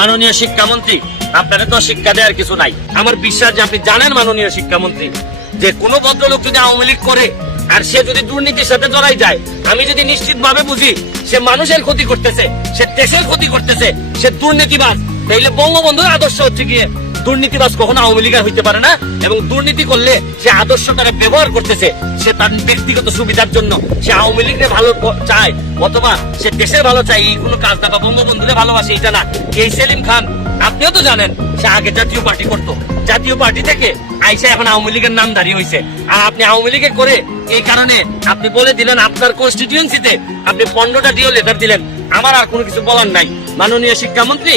মাননীয় শিক্ষামন্ত্রী, আপনারা তো শিক্ষা দেওয়ার কিছু নাই। আমার বিশ্বাস যে আপনি জানেন মাননীয় শিক্ষামন্ত্রী, যে কোনো ভদ্রলোক যদি আওয়ামী লীগ করে আর সে যদি দুর্নীতির সাথে জড়াই যায়, আমি যদি নিশ্চিত ভাবে বুঝি সে মানুষের ক্ষতি করতেছে, সে দেশের ক্ষতি করতেছে, সে দুর্নীতিবাজ, তাইলে বঙ্গবন্ধুর আদর্শ হচ্ছে গিয়ে দুর্নীতিবাজ কখনো আওয়ামী লীগের হইতে পারে না। এবং দুর্নীতি করলে সে আদর্শটাকে ব্যবহার করতেছে, সে তার ব্যক্তিগত সুবিধার জন্য সে আওয়ামী লীগের ভালো চায় অথবা সে দেশের ভালো চায়, এই কোনো কাজ না, বা বঙ্গবন্ধুরে ভালোবাসে এটা না। এই সেলিম খান আপনিও তো জানেন সে আগে জাতীয় পার্টি করতো, জাতীয় পার্টি থেকে আইসা এখন আওয়ামী লীগের নামধারী হয়েছে। আর আপনি আওয়ামী লীগে করে এই কারণে আপনি বলে দিলেন আপনার কনস্টিটিউয়েন্সিতে আপনি 15টা ডিও লেটার দিলেন। আমার আর কোনো কিছু বলার নাই। মাননীয় শিক্ষামন্ত্রী,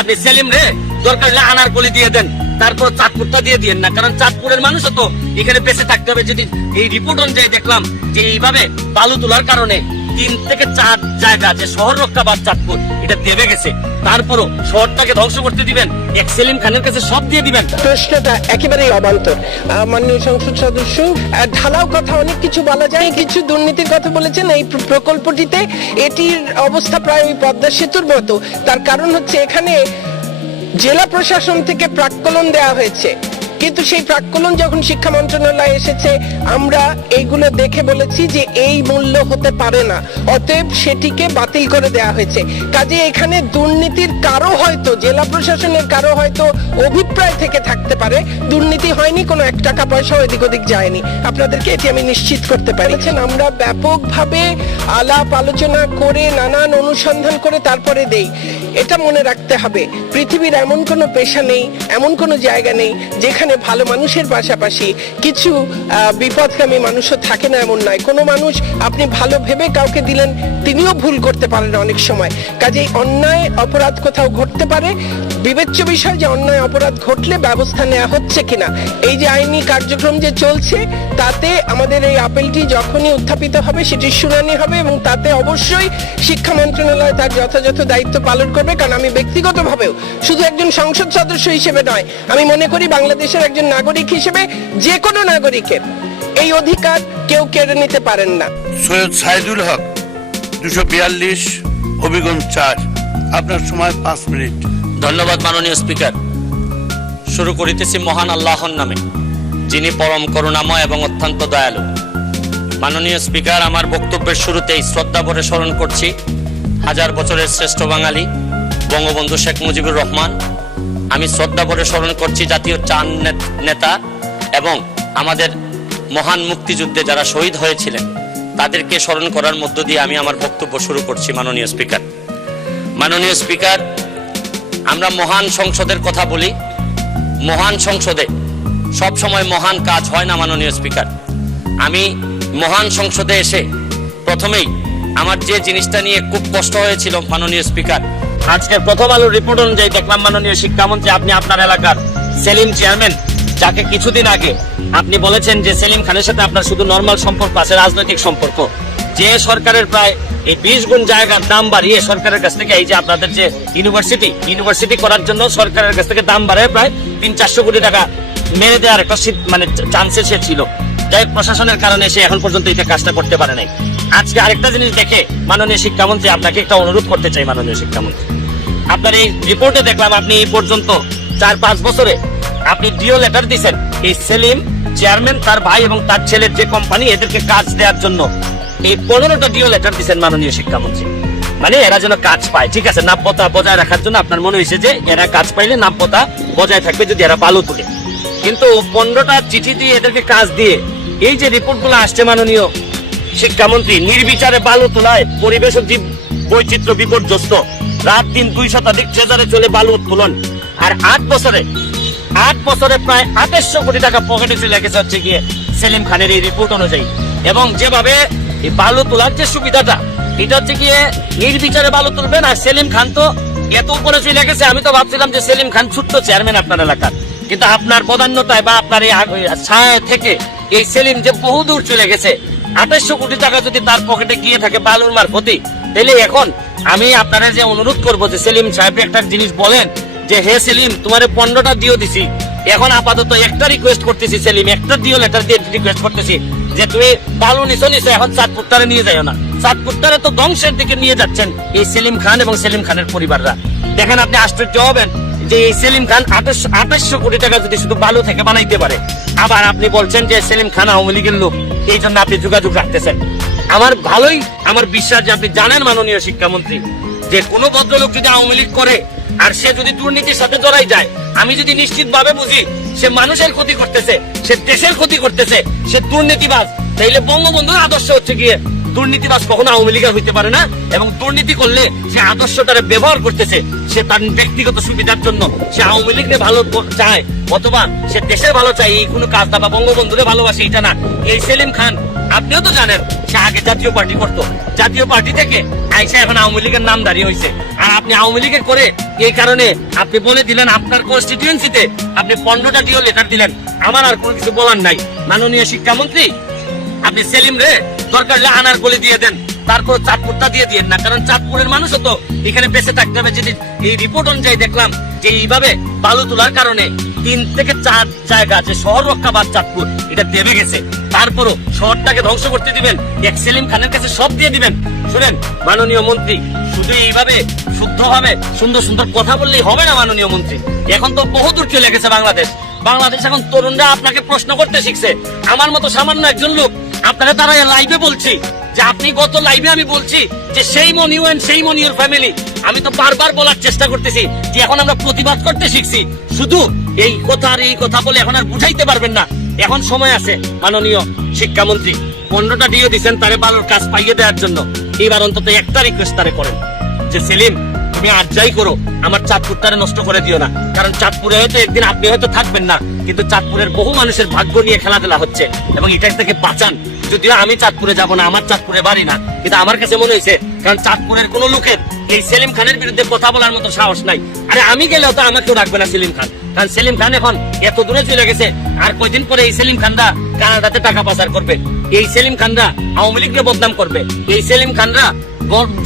আপনি সেলিম রে দরকার হলে আনারকলি দিয়ে দেন, তারপর চাঁদপুরটা দিয়ে দিয়েন না, কারণ চাঁদপুরের মানুষও তো এখানে বেঁচে থাকতে হবে। যদি এই রিপোর্ট অনুযায়ী দেখলাম যে এইভাবে বালু তোলার কারণে 3 থেকে 4 জায়গা যে শহর রক্ষা বা চাঁদপুর এটা দেবে গেছে, তারপরও শহরটাকে ধ্বংস করতে দিবেন, এক সেলিম খানের কাছে সব দিয়ে দিবেন। প্রশ্নটা একেবারেই অবান্তর। মাননীয় সংসদ সদস্য ঢালাও কথা অনেক কিছু বলা যায়, কিছু দুর্নীতির কথা বলেছেন এই প্রকল্পটিতে। এটির অবস্থা প্রায় ওই পদ্মা সেতুর মতো। তার কারণ হচ্ছে এখানে জেলা প্রশাসন থেকে প্রাক্কলন দেওয়া হয়েছে, কিন্তু সেই প্রাক্কলন যখন শিক্ষা মন্ত্রণালয় এসেছে আমরা এইগুলো দেখে বলেছি যে এই মূল্য হতে পারে না, অতএব সেটিকে বাতিল করে দেওয়া হয়েছে। কাজে এখানে দুর্নীতির কারো হয়তো জেলা প্রশাসনের কারো হয়তো অভিপ্রায় থেকে থাকতে পারে, দুর্নীতি হয়নি, কোনো 1 টাকা পয়সাও এদিক ওদিক যায়নি। আপনাদেরকে এটি আমি নিশ্চিত করতে পারছেন। আমরা ব্যাপকভাবে আলাপ আলোচনা করে নানান অনুসন্ধান করে তারপরে দেই। এটা মনে রাখতে হবে, পৃথিবীর এমন কোনো পেশা নেই, এমন কোনো জায়গা নেই যেখানে ভালো মানুষের পাশাপাশি কিছু বিপদগামী মানুষও থাকে না, এমন নয়। কোনো মানুষ আপনি ভালো ভেবে কাউকে দিলেন, তিনিও ভুল করতে পারেন অনেক সময়। কাজেই অন্যায় অপরাধ কোথাও ঘটতে পারে, বিবেচ্য বিষয় যে অন্যায় অপরাধ ঘটলে ব্যবস্থা নেওয়া হচ্ছে কিনা। এই যে আইনি কার্যক্রম যে চলছে তাতে আমাদের এই আপিলটি যখনই উত্থাপিত হবে সেটির শুনানি হবে, এবং তাতে অবশ্যই শিক্ষা মন্ত্রণালয় তার যথাযথ দায়িত্ব পালন করবে। কারণ আমি ব্যক্তিগতভাবেও শুধু একজন সংসদ সদস্য হিসেবে নয়, আমি মনে করি বাংলাদেশের একজন নাগরিক হিসেবে যে কোনো নাগরিকের এই অধিকার কেউ কেড়ে নিতে পারেন না। সৈয়দ সাইদুল হক 242 হবিগঞ্জ 4। আপনার সময় 5 মিনিট। ধন্যবাদ মাননীয় স্পিকার। শুরু করিতেছি মহান আল্লাহর নামে, যিনি পরম করুণাময় এবং অত্যন্ত দয়ালু। মাননীয় স্পিকার, আমার বক্তব্যের শুরুতেই শ্রদ্ধা ভরে স্মরণ করছি 1000 বছরের শ্রেষ্ঠ বাঙালি বঙ্গবন্ধু শেখ মুজিবুর রহমান। আমি শ্রদ্ধা ভরে স্মরণ করছি জাতীয় 4 নেতা এবং আমাদের মহান মুক্তিযুদ্ধে যারা শহীদ হয়েছিলেন তাদেরকে স্মরণ করার মধ্য দিয়ে আমি আমার বক্তব্য শুরু করছি। মাননীয় স্পিকার, মাননীয় স্পিকার, আমরা মহান সংসদের কথা বলি, মহান সংসদে সব সময় মহান কাজ হয় না। মাননীয় স্পিকার, আমি মহান সংসদে এসে প্রথমেই আমার যে জিনিসটা নিয়ে খুব কষ্ট হয়েছিল মাননীয় স্পিকার, আজকের প্রথম আলোর রিপোর্ট অনুযায়ী দেখলাম মাননীয় শিক্ষামন্ত্রী আপনি আপনার এলাকার সেলিম চেয়ারম্যান, যাকে কিছুদিন আগে আপনি বলেছেন যে সেলিম খানের সাথে আপনার শুধু নর্মাল সম্পর্ক আছে, রাজনৈতিক সম্পর্ক, যে সরকারের প্রায় এই 20 গুণ জায়গার দাম বাড়িয়ে সরকারের কাছ থেকে এই যে আপনাদের যে ইউনিভার্সিটি করার জন্য সরকারের কাছ থেকে দাম বাড়ায় প্রায় 300-400 কোটি টাকা মেরে দেওয়ার একটা মানে চান্সে সে ছিল, যাই প্রশাসনের কারণে সে এখন পর্যন্ত এই কাজটা করতে পারে নাই। আজকে আরেকটা জিনিস দেখে মাননীয় শিক্ষামন্ত্রী আপনাকে একটা অনুরোধ করতে চাই। মাননীয় শিক্ষামন্ত্রী, আপনার এই রিপোর্টে দেখলাম আপনি এই পর্যন্ত 4-5 বছরে আপনি ডিও লেটার দিয়েছেন এই সেলিম চেয়ারম্যান, তার ভাই এবং তার ছেলের যে কোম্পানি, এদেরকে কাজ দেওয়ার জন্য এই 15টা ডিও লেটার দিয়েছেন মাননীয় শিক্ষামন্ত্রী। মানে এরা যেন কাজ পায়, ঠিক আছে, নাব্যতা বজায় রাখার জন্য আপনার মনে হয়েছে যে এরা কাজ পাইলে নাব্যতা বজায় থাকবে যদি এরা বালু তুলে। কিন্তু 15টা চিঠি দিয়ে এদেরকে কাজ দিয়ে এই যে রিপোর্টগুলো আসছে মাননীয় শিক্ষামন্ত্রী, নির্বিচারে বালু তোলায় পরিবেশ ও জীব বৈচিত্র্য বিপর্যস্ত, রাত দিন 2 শতাধিক ট্রেজারে চলে বালু উত্তোলন, আর 8 বছরে প্রায় 2800 কোটি টাকা পকেটে চলে গেছে হচ্ছে গিয়ে সেলিম খানের এই রিপোর্ট অনুযায়ী। এবং যেভাবে এই বালু তোলার যে সুবিধাটা, এটা হচ্ছে গিয়ে নির্বিচারে বালু তুলবেন, আর সেলিম খান তো এত উপরে চলে গেছে, আমি তো ভাবছিলাম যে সেলিম খান ছোট্ট চেয়ারম্যান আপনার এলাকার, কিন্তু আপনার বদান্যতায় বা আপনার এই ছায়া থেকে এই সেলিম যে বহুদূর চলে গেছে। 2800 কোটি টাকা যদি তার পকেটে গিয়ে থাকে বালুর মারফতে, তাহলে এখন আমি আপনারা যে অনুরোধ করবো যে সেলিম সাহেব একটা জিনিস বলেন যে হে সেলিম, তোমার 15টা ডিও দিছি, এখন আপাতত একটা রিকোয়েস্ট করতেছি সেলিম, একটা ডিও লেটার দিয়ে রিকোয়েস্ট করতেছি যে তুমি বালু নিছো এখন চাঁদপুরটারে নিয়ে যাও না, চাঁদপুরটারে তো ধ্বংসের দিকে নিয়ে যাচ্ছেন এই সেলিম খান এবং সেলিম খানের পরিবাররা। দেখেন আপনি আশ্চর্য হবেন যে এই সেলিম খান 2800 কোটি টাকা যদি শুধু বালু থেকে বানাইতে পারে, আবার আপনি বলছেন যে সেলিম খান আওয়ামী লীগের লোক, এই জন্য আপনি যোগাযোগ রাখতেছেন। আমার বিশ্বাস যে আপনি জানেন মাননীয় শিক্ষামন্ত্রী, যে কোনো ভদ্রলোক যদি আওয়ামী লীগ করে আর সে যদি দুর্নীতির সাথে জড়াই যায়, আমি যদি নিশ্চিত ভাবে বুঝি সে মানুষের ক্ষতি করতেছে, সে দেশের ক্ষতি করতেছে, সে দুর্নীতিবাজ, তাইলে বঙ্গবন্ধুর আদর্শ হচ্ছে গিয়ে দুর্নীতিবাজ কখনো আওয়ামী লীগের হইতে পারে না। এবং দুর্নীতি করলে সে আদর্শটারে ব্যবহার করতেছে, সে তার ব্যক্তিগত সুবিধার জন্য সে আওয়ামী লীগকে ভালো চায় অথবা সে দেশের ভালো চায়, এই কোনো কাজ বা বঙ্গবন্ধুরে ভালোবাসে এটা না। এই সেলিম খান আপনিও তো জানেন সে আগে জাতীয় পার্টি করতো, জাতীয় পার্টি থেকে আইসা এখন আওয়ামী লীগের নাম দাঁড়িয়ে হয়েছে। আর আপনি আওয়ামী লীগের করে এই কারণে আপনি বলে দিলেন আপনার কনস্টিটিউয়েন্সিতে আপনি 15টা ডিও লেটার দিলেন। আমার আর কোনো কিছু বলার নাই মাননীয় শিক্ষামন্ত্রী, আপনি সেলিম রে দরকার হলে আনার গলি দিয়ে দেন, তারপর চাঁদপুরটা দিয়ে দিয়েন না, কারণ চাঁদপুরের মানুষও তো এখানে বেঁচে থাকতে হবে। যদি এই রিপোর্ট অনুযায়ী দেখলাম যে এইভাবে বালু তোলার কারণে 3 থেকে 4 জায়গা যে শহর রক্ষাবাদ চাঁদপুর এটা দেবে গেছে, তারপরও শহরটাকে ধ্বংস করতে দিবেন, এক সেলিম খানের কাছে সব দিয়ে দিবেন। শুনেন মাননীয় মন্ত্রী, শুধু এইভাবে শুদ্ধভাবে সুন্দর সুন্দর কথা বললেই হবে না মাননীয় মন্ত্রী। এখন তো বহুদূর চলে গেছে বাংলাদেশ এখন তরুণরা আপনাকে প্রশ্ন করতে শিখছে। আমার মতো সামান্য একজন লোক আপনারা তারা লাইভে বলছি যে আপনি গত লাইভে আমি বলছি যে সেই মনিউ এন্ড সেই মনিউর ফ্যামিলি, আমি তো বারবার বলার চেষ্টা করতেছি যে এখন আমরা প্রতিবাদ করতে শিখছি। শুধু এই কথা আর এই কথা বলে এখন আর বুঝাইতে পারবেন না, এখন সময় আছে মাননীয় শিক্ষামন্ত্রী। 15টা ডিও দিচ্ছেন তারে বালুর কাজ পাইয়ে দেওয়ার জন্য, এইবার অন্তত একটা রিকোয়েস্ট তারে করেন যে সেলিম তুমি আর যাই করো আমার চাঁদপুরটারে নষ্ট করে দিও না, কারণ চাঁদপুরে হয়তো একদিন আপনি হয়তো থাকবেন না, কিন্তু চাঁদপুরের বহু মানুষের ভাগ্য নিয়ে খেলাধুলা হচ্ছে এবং এটা থেকে বাঁচান। যদিও আমি চাঁদপুরে যাব না, আমার চাঁদপুরে বাড়ি না, কিন্তু আমার কাছে মনে হয়েছে কারণ চাঁদপুরের কোন লোকের এই সেলিম খানের বিরুদ্ধে কথা বলার মতো সাহস নাই। আরে আমি গেলেও তো আমাকেও রাখবে না সেলিম খান, কারণ সেলিম খান এখন এত দূরে চলে গেছে। আর কয়দিন পরে এই সেলিম খানরা কানাডাতে টাকা পাচার করবে, এই সেলিম খানরা আওয়ামী লীগকে বদনাম করবে, এই সেলিম খানরা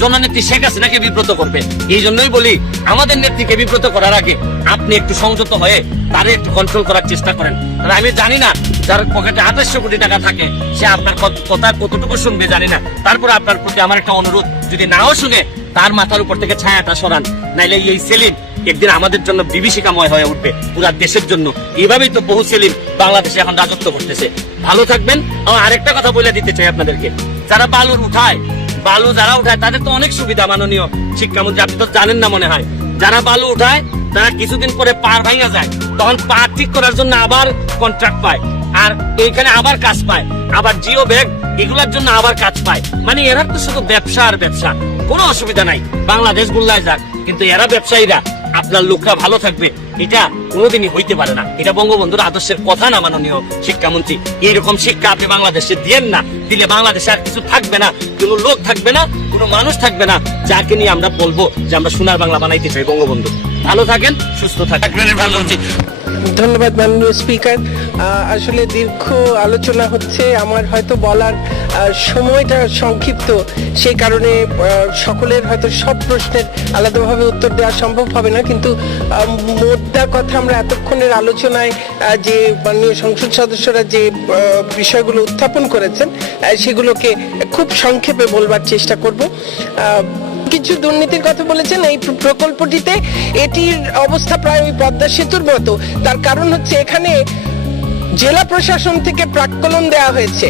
জননেত্রী শেখ হাসিনাকে বিব্রত করবে। এই জন্যই বলি আমাদের নেত্রীকে বিব্রত করার আগে আপনি একটু সংযত হয়ে তারে একটু কন্ট্রোল করার চেষ্টা করেন। আমি জানি না যার পকেটে 2800 কোটি টাকা থাকে সে আপনার কথা কতটুকু শুনবে জানি না, তারপর আপনার প্রতি আমার একটা অনুরোধ, যদি নাও শুনে তার মাথার উপর থেকে ছায়াটা সরান, নাইলে এই সেলিম একদিন আমাদের জন্য বিভীষিকাময় হয়ে উঠবে পুরা দেশের জন্য। এইভাবেই তো বহু সেলিম বাংলাদেশে এখন রাজত্ব করতেছে। ভালো থাকবেন। আরেকটা কথা বলে দিতে চাই আপনাদেরকে, যারা বালু যারা উঠায় তাদের তো অনেক সুবিধা মাননীয় শিক্ষামন্ত্রী, আপনি তো জানেন না মনে হয়। যারা বালু উঠায় তারা কিছুদিন পরে পার ভাঙা যায়, তখন পার ঠিক করার জন্য আবার কন্ট্রাক্ট পায়, আর এইখানে আবার কাজ পায়, আবার জিও ব্যাগ এগুলোর জন্য আবার কাজ পায়। মানে এরা তো শুধু ব্যবসা আর ব্যবসা, কোনো অসুবিধা নাই, বাংলাদেশ গুল্লায় যাক, কিন্তু এরা ব্যবসায়ীরা আপনার লোকরা ভালো থাকবে এটা কোনোদিনই হইতে পারে না। এটা বঙ্গবন্ধুর আদর্শের কথা না মাননীয় শিক্ষামন্ত্রী। এইরকম শিক্ষা আপনি বাংলাদেশে দিয়েন না, দিলে বাংলাদেশে আর কিছু থাকবে না, কোনো লোক থাকবে না, কোনো মানুষ থাকবে না যাকে নিয়ে আমরা বলবো যে আমরা সোনার বাংলা বানাইতে চাই। বঙ্গবন্ধু ভালো থাকেন, সুস্থ থাকবেন। ধন্যবাদ মাননীয় স্পিকার। আসলে দীর্ঘ আলোচনা হচ্ছে, আমার হয়তো বলার সময়টা সংক্ষিপ্ত, সেই কারণে সকলের হয়তো সব প্রশ্নের আলাদাভাবে উত্তর দেওয়া সম্ভব হবে না, কিন্তু মোদ্দা কথা আমরা এতক্ষণের আলোচনায় যে মাননীয় সংসদ সদস্যরা যে বিষয়গুলো উত্থাপন করেছেন সেগুলোকে খুব সংক্ষেপে বলবার চেষ্টা করব। কিছু দুর্নীতির কথা বলেছেন এই প্রকল্পটিতে, এটির অবস্থা প্রায় ওই পদ্মা সেতুর মতো। তার কারণ হচ্ছে এখানে জেলা প্রশাসন থেকে প্রাক্কলন দেওয়া হয়েছে,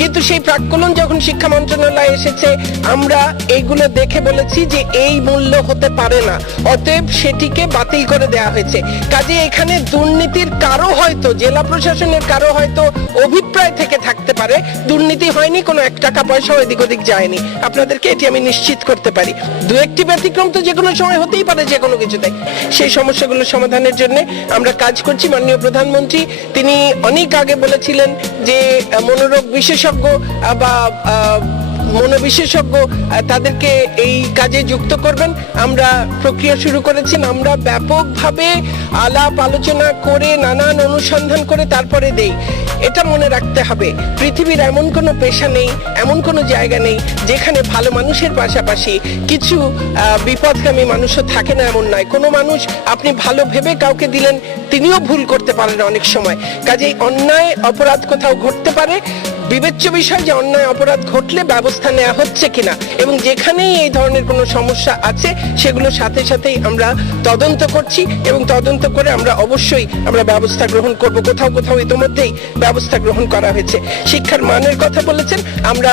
কিন্তু সেই প্রাক্কলন যখন শিক্ষা মন্ত্রণালয়ে এসেছে আমরা এইগুলো দেখে বলেছি যে এই মূল্য হতে পারে না, অতএব সেটিকে বাতিল করে দেওয়া হয়েছে। কাজে এখানে দুর্নীতির কারো হয়তো জেলা প্রশাসনের কারো হয়তো অভিপ্রায় থেকে থাকতে পারে, দুর্নীতি হয়নি, কোনো 1 টাকা পয়সাও এদিক ওদিক যায়নি, আপনাদেরকে এটি আমি নিশ্চিত করতে পারি। 2-1টি ব্যতিক্রম তো যে কোনো সময় হতেই পারে যে কোনো কিছুতে। সেই সমস্যাগুলো সমাধানের জন্য আমরা কাজ করছি। মাননীয় প্রধানমন্ত্রী তিনি অনেক আগে বলেছিলেন যে মনোরোগ বিশেষজ্ঞ বা মনোবিশেষজ্ঞ তাদেরকে এই কাজে যুক্ত করবেন। আমরা প্রক্রিয়া শুরু করেছি, আমরা ব্যাপকভাবে আলাপ আলোচনা করে নানান অনুসন্ধান করে তারপরে দেই। এটা মনে রাখতে হবে, পৃথিবীর এমন কোনো পেশা নেই, এমন কোনো জায়গা নেই যেখানে ভালো মানুষের পাশাপাশি কিছু বিপদগামী মানুষও থাকে না, এমন নয়। কোনো মানুষ আপনি ভালো ভেবে কাউকে দিলেন, তিনিও ভুল করতে পারেন অনেক সময়। কাজেই অন্যায় অপরাধ কোথাও ঘটতে পারে, বিবেচ্য বিষয় যে অন্যায় অপরাধ ঘটলে ব্যবস্থা নেওয়া হচ্ছে কিনা, এবং যেখানেই এই ধরনের কোনো সমস্যা আছে সেগুলো সাথে সাথেই আমরা তদন্ত করছি, এবং তদন্ত করে আমরা অবশ্যই ব্যবস্থা গ্রহণ করব। কোথাও কোথাও ইতিমধ্যেই ব্যবস্থা গ্রহণ করা হয়েছে। শিক্ষার মানের কথা বলেছেন, আমরা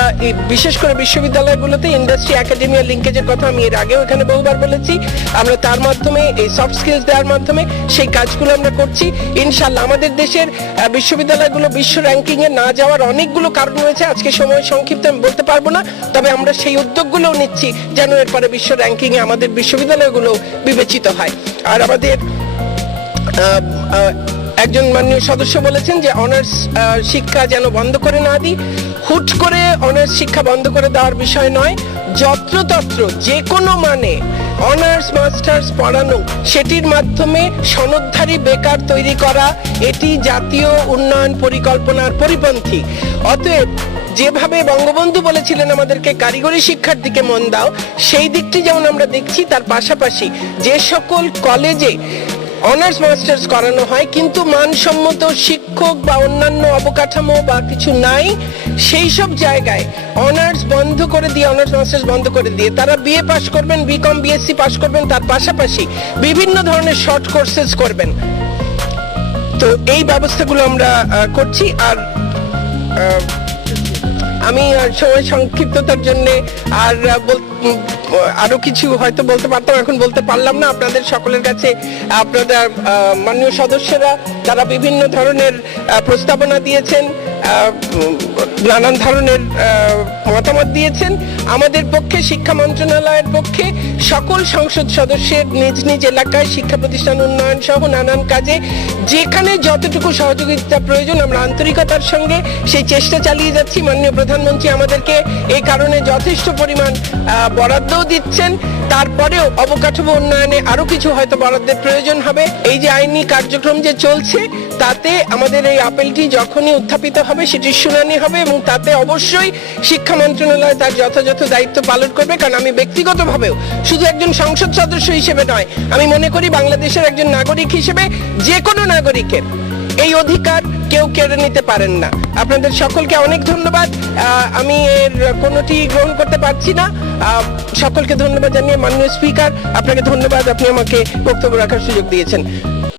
বিশেষ করে বিশ্ববিদ্যালয়গুলোতে ইন্ডাস্ট্রি একাডেমিয়া লিঙ্কেজের কথা আমি এর আগেও এখানে বহুবার বলেছি। আমরা তার মাধ্যমে এই সফট স্কিলস দেওয়ার মাধ্যমে সেই কাজগুলো আমরা করছি। ইনশাআল্লাহ আমাদের দেশের বিশ্ববিদ্যালয়গুলো বিশ্ব র্যাঙ্কিং এ না যাওয়ার অনেকগুলো কারণ রয়েছে, আজকে সময় সংক্ষিপ্ত আমি বলতে পারবো না, তবে আমরা সেই উদ্যোগগুলোও নিচ্ছি যেন এরপরে বিশ্ব র্যাঙ্কিং এ আমাদের বিশ্ববিদ্যালয়গুলো বিবেচিত হয়। আর আমাদের একজন মাননীয় সদস্য বলেছেন যে অনার্স শিক্ষা যেন বন্ধ করে না দিই। হুট করে অনার্স শিক্ষা বন্ধ করে দেওয়ার বিষয় নয়, যত্রতত্র যে কোনো মানে অনার্স মাস্টার্স পড়ানো, সেটির মাধ্যমে সনদধারী বেকার তৈরি করা, এটি জাতীয় উন্নয়ন পরিকল্পনার পরিপন্থী। অতএব যেভাবে বঙ্গবন্ধু বলেছিলেন আমাদেরকে কারিগরি শিক্ষার দিকে মন দাও, সেই দিকটি যেমন আমরা দেখছি, তার পাশাপাশি যে সকল কলেজে অনার্স মাস্টার্স করানো হয় কিন্তু মানসম্মত শিক্ষক বা অন্যান্য অবকাঠামো বা কিছু নাই, সেই সব জায়গায় অনার্স বন্ধ করে দিয়ে, অনার্স মাস্টার্স বন্ধ করে দিয়ে তারা বিএ পাস করবেন, বিকম বিএসসি পাস করবেন, তার পাশাপাশি বিভিন্ন ধরনের শর্ট কোর্সেস করবেন। তো এই ব্যবস্থাগুলো আমরা করছি। আর আমি সময় সংক্ষিপ্ততার জন্য আরো কিছু হয়তো বলতে পারতাম, এখন বলতে পারলাম না। আপনাদের সকলের কাছে আপনাদের মাননীয় সদস্যরা তারা বিভিন্ন ধরনের প্রস্তাবনা দিয়েছেন, নানান ধরনের মতামত দিয়েছেন। আমাদের পক্ষে, শিক্ষা মন্ত্রণালয়ের পক্ষে সকল সংসদ সদস্যের নিজ নিজ এলাকায় শিক্ষা প্রতিষ্ঠান উন্নয়ন সহ নানান কাজে যেখানে যতটুকু সহযোগিতা প্রয়োজন আমরা আন্তরিকতার সঙ্গে সেই চেষ্টা চালিয়ে যাচ্ছি। মাননীয় প্রধানমন্ত্রী আমাদেরকে এই কারণে যথেষ্ট পরিমাণ বরাদ্দও দিচ্ছেন। তারপরেও অবকাঠামো উন্নয়নে আরো কিছু হয়তো বরাদ্দের প্রয়োজন হবে। এই যে আইনি কার্যক্রম যে চলছে, তাতে আমাদের এই আপিলটি যখনই উত্থাপিত হবে সেটির শুনানি হবে, এবং তাতে অবশ্যই শিক্ষা মন্ত্রণালয় তার যথাযথ দায়িত্ব পালন করবে। কারণ আমি ব্যক্তিগতভাবেও শুধু একজন সংসদ সদস্য হিসেবে নয়, আমি মনে করি বাংলাদেশের একজন নাগরিক হিসেবে যে কোনো নাগরিকের এই অধিকার কেউ কেড়ে নিতে পারেন না। আপনাদের সকলকে অনেক ধন্যবাদ। আমি এর কোনোটি গ্রহণ করতে পারছি না। সকলকে ধন্যবাদ জানিয়ে মাননীয় স্পিকার আপনাকে ধন্যবাদ, আপনি আমাকে বক্তব্য রাখার সুযোগ দিয়েছেন।